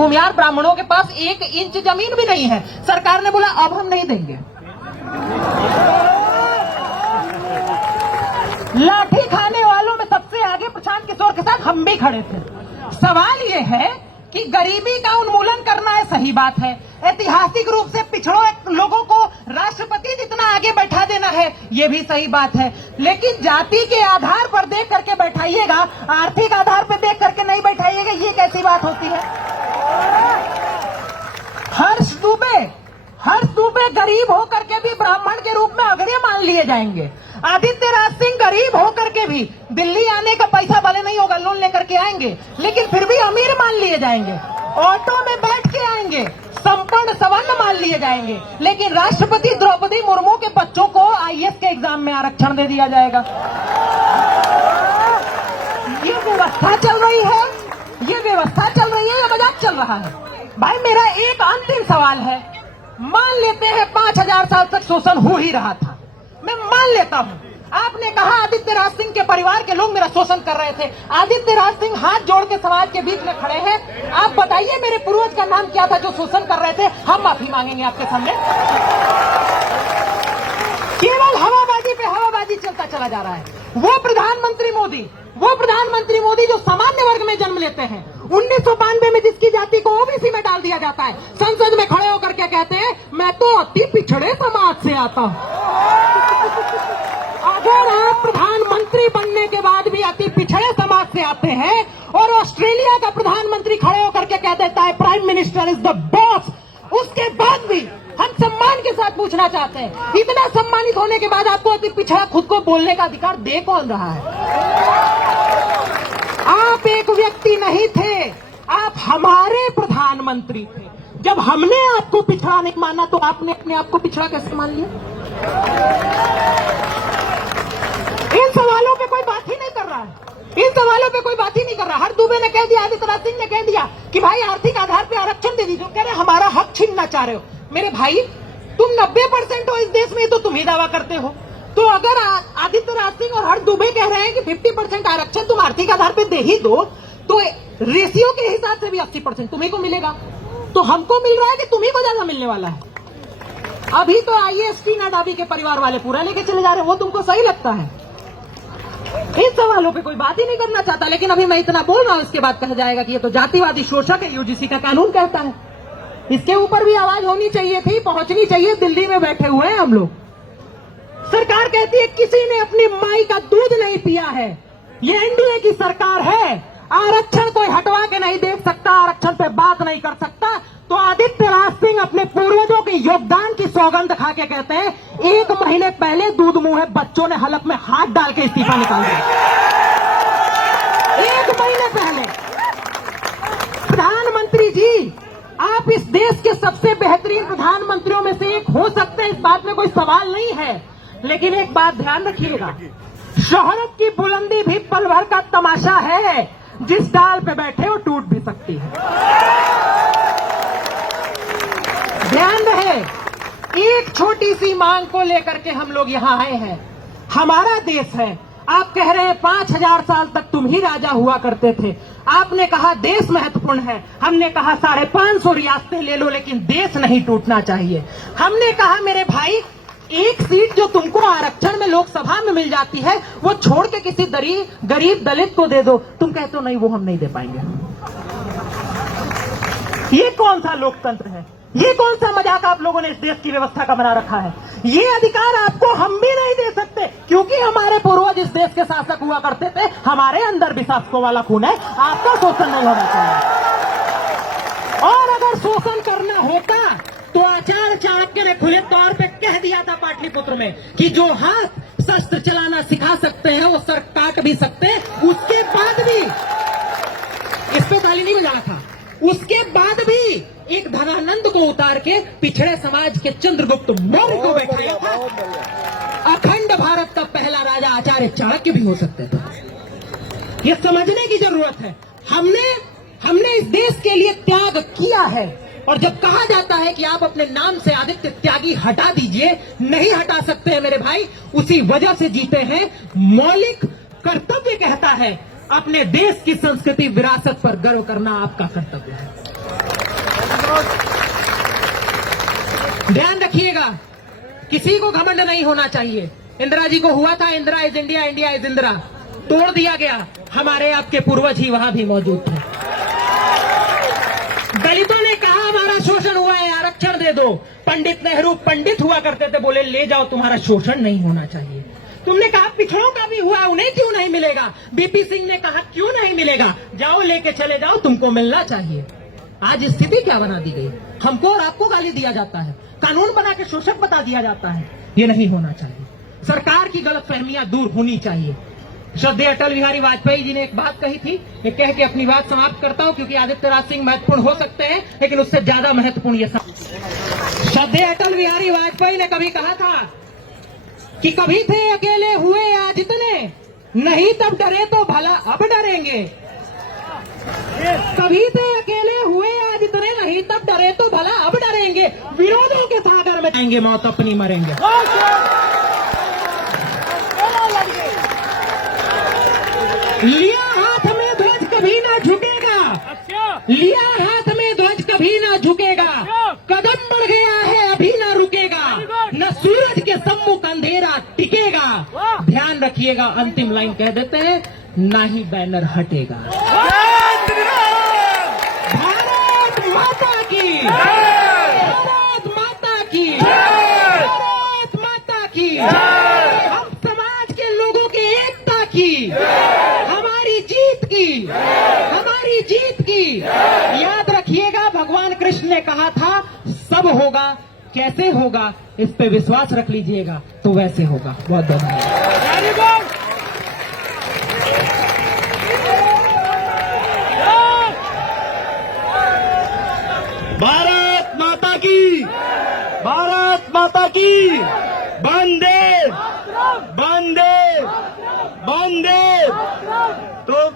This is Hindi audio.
भूमिहार ब्राह्मणों के पास 1 इंच जमीन भी नहीं है। सरकार ने बोला अब हम नहीं देंगे। लाठी खाने वालों में सबसे आगे प्रशांत किशोर के साथ हम भी खड़े थे। सवाल ये है कि गरीबी का उन्मूलन करना है, सही बात है। ऐतिहासिक रूप से पिछड़ों लोगों को राष्ट्रपति जितना आगे बैठा देना है, ये भी सही बात है। लेकिन जाति के आधार पर देख करके बैठाइएगा, आर्थिक आधार पर देख करके नहीं बैठाइएगा, ये कैसी बात होती है। हर्ष दुबे गरीब होकर के भी ब्राह्मण के रूप में अग्रणी मान लिए जाएंगे। आदित्य राज सिंह गरीब होकर के भी दिल्ली आने का पैसा भले नहीं होगा, लोन लेकर के आएंगे, लेकिन फिर भी अमीर मान लिए जाएंगे। ऑटो में बैठ के आएंगे, संपन्न सवर्ण मान लिए जाएंगे। लेकिन राष्ट्रपति द्रौपदी मुर्मू के बच्चों को आईएएस के एग्जाम में आरक्षण दे दिया जाएगा। ये व्यवस्था चल रही है, या मजाक चल रहा है? भाई मेरा एक अंतिम सवाल है, मान लेते हैं 5000 साल तक शोषण हो ही रहा था, मैं मान लेता हूं। आपने कहा आदित्य राज सिंह के परिवार के लोग मेरा शोषण कर रहे थे। आदित्य राज सिंह हाथ जोड़ के समाज के बीच में खड़े हैं। आप बताइए मेरे पूर्वज का नाम क्या था जो शोषण कर रहे थे? हम माफी मांगेंगे आपके सामने। केवल हवाबाजी पे हवाबाजी चलता चला जा रहा है। वो प्रधानमंत्री मोदी जो सामान्य वर्ग में जन्म लेते हैं, 1992 में जिसकी जाति को ओबीसी में डाल दिया जाता है, संसद में खड़े होकर के कहते हैं मैं तो अति पिछड़े समाज से आता हूं। अगर आप प्रधानमंत्री बनने के बाद भी अति पिछड़े समाज से आते हैं और ऑस्ट्रेलिया का प्रधानमंत्री खड़े होकर के कह देता है prime minister is the boss, उसके बाद भी हम सम्मान के साथ पूछना चाहते हैं, इतना सम्मानित होने के बाद आपको अति पिछड़ा खुद को बोलने का अधिकार दे कौन रहा है? आप एक व्यक्ति नहीं थे, आप हमारे प्रधानमंत्री थे। जब हमने आपको पिछड़ा नहीं माना तो आपने अपने आप को पिछड़ा कैसे मान लिया? इन सवालों पे कोई बात ही नहीं कर रहा है। हर दुबे ने कह दिया, आदित्य राज सिंह ने कह दिया कि भाई आर्थिक आधार पे आरक्षण दे दीजिए। कह रहे हमारा हक छीनना चाह रहे हो। मेरे भाई तुम 90% हो इस देश में, तो तुम ही दावा करते हो। तो अगर आदित्य राज सिंह और हर दुबे कह रहे हैं कि 50% आरक्षण तुम आर्थिक आधार पे दे ही दो, तो रेशियो के हिसाब से भी 80% तुम्ही को मिलेगा। तो हमको मिल रहा है कि तुम्ही को ज्यादा मिलने वाला है। अभी तो आईएएस नाडावी के परिवार वाले पूरा लेके चले जा रहे हैं, वो तुमको सही लगता है? इन सवालों पे कोई बात ही नहीं करना चाहता। लेकिन अभी मैं इतना बोल रहा हूं, इसके बाद कहा जाएगा कि ये तो जातिवादी शोषक है, यूजीसी का कानून कहता है। इसके ऊपर भी आवाज होनी चाहिए थी, पहुंचनी चाहिए। दिल्ली में बैठे हुए हैं हम लोग। सरकार कहती है किसी ने अपनी माई का दूध नहीं पिया है। ये एनडीए की सरकार है। आरक्षण कोई हटवा के नहीं देख सकता, आरक्षण पे बात नहीं कर सकता। तो आदित्य राज सिंह अपने पूर्वजों के योगदान की सौगंध खा के कहते हैं 1 महीने पहले दूध मुंह बच्चों ने हलक में हाथ डाल के इस्तीफा निकाल दिया। 1 महीने पहले। प्रधानमंत्री जी, आप इस देश के सबसे बेहतरीन प्रधानमंत्रियों में से एक हो सकते हैं, इस बात में कोई सवाल नहीं है। लेकिन एक बात ध्यान रखिएगा, शोहरत की बुलंदी भी पल भर का तमाशा है। जिस डाल पे बैठे वो टूट भी सकती है। ध्यान रहे, एक छोटी सी मांग को लेकर के हम लोग यहां आए हैं। हमारा देश है। आप कह रहे हैं 5000 साल तक तुम ही राजा हुआ करते थे। आपने कहा देश महत्वपूर्ण है, हमने कहा 550 रियासतें ले लो, लेकिन देश नहीं टूटना चाहिए। हमने कहा मेरे भाई, एक सीट जो तुमको आरक्षण में लोकसभा में मिल जाती है, वो छोड़ के किसी गरीब दलित को दे दो। तुम कहते हो नहीं, वो हम नहीं दे पाएंगे। ये कौन सा लोकतंत्र है? ये कौन सा मजाक आप लोगों ने इस देश की व्यवस्था का बना रखा है? ये अधिकार आपको हम भी नहीं दे सकते, क्योंकि हमारे पूर्वज इस देश के शासक हुआ करते थे। हमारे अंदर भी शासकों वाला खून है। आपका शोषण नहीं होना चाहिए। और अगर शोषण करना होता तो आचार्य चाणक्य ने खुले तौर पे कह दिया था पाटलिपुत्र में कि जो हाथ शस्त्र चलाना सिखा सकते हैं वो सर काट भी सकते हैं। उसके बाद भी, इस पे ताली नहीं बजाना था, उसके बाद भी एक धनानंद को उतार के पिछड़े समाज के चंद्रगुप्त मौर्य को बैठाया था। अखंड भारत का पहला राजा आचार्य चाणक्य भी हो सकते थे। ये समझने की जरूरत है। हमने इस देश के लिए त्याग किया है। और जब कहा जाता है कि आप अपने नाम से आदित्य त्यागी हटा दीजिए, नहीं हटा सकते हैं मेरे भाई। उसी वजह से जीते हैं। मौलिक कर्तव्य कहता है अपने देश की संस्कृति विरासत पर गर्व करना आपका कर्तव्य है। ध्यान रखिएगा, किसी को घमंड नहीं होना चाहिए। इंदिरा जी को हुआ था Indira is India, India is Indira, तोड़ दिया गया। हमारे आपके पूर्वज ही वहां भी मौजूद थे। दलितों ने कहा हमारा शोषण हुआ है, आरक्षण दे दो। पंडित नेहरू पंडित हुआ करते थे, बोले ले जाओ, तुम्हारा शोषण नहीं होना चाहिए। तुमने कहा पिछड़ों का भी हुआ, उन्हें क्यों नहीं मिलेगा? बीपी सिंह ने कहा क्यों नहीं मिलेगा, जाओ लेके चले जाओ, तुमको मिलना चाहिए। आज स्थिति क्या बना दी गई, हमको और आपको गाली दिया जाता है, कानून बना के शोषक बता दिया जाता है। ये नहीं होना चाहिए। सरकार की गलतफहमियां दूर होनी चाहिए। श्रद्धेय अटल बिहारी वाजपेयी जी ने एक बात कही थी, ये कह के अपनी बात समाप्त करता हूं, क्योंकि आदित्य राज सिंह महत्वपूर्ण हो सकते हैं, लेकिन उससे ज्यादा महत्वपूर्ण ये श्रद्धेय अटल बिहारी वाजपेयी ने कभी कहा था कि कभी थे अकेले हुए आज इतने, नहीं तब डरे तो भला अब डरेंगे। कभी थे अकेले हुए आज इतने, नहीं तब डरे तो भला अब डरेंगे। विरोधों के सागर में जाएंगे, मौत अपनी मरेंगे। लिया हाथ में ध्वज कभी ना झुकेगा, लिया हाथ में ध्वज कभी ना झुकेगा, कदम बढ़ गया है अभी ना रुकेगा, न सूरज के सम्मुख अंधेरा टिकेगा। ध्यान रखिएगा, अंतिम लाइन कह देते हैं, ना ही बैनर हटेगा। भारत माता की, भारत माता की, भारत माता की, हम समाज के लोगों की एकता की, हमारी जीत की, हमारी जीत की। याद रखिएगा, भगवान कृष्ण ने कहा था सब होगा, कैसे होगा इस पे विश्वास रख लीजिएगा, तो वैसे होगा। बहुत धन्यवाद। भारत माता की, भारत माता की, वंदे वंदे वंदे। तो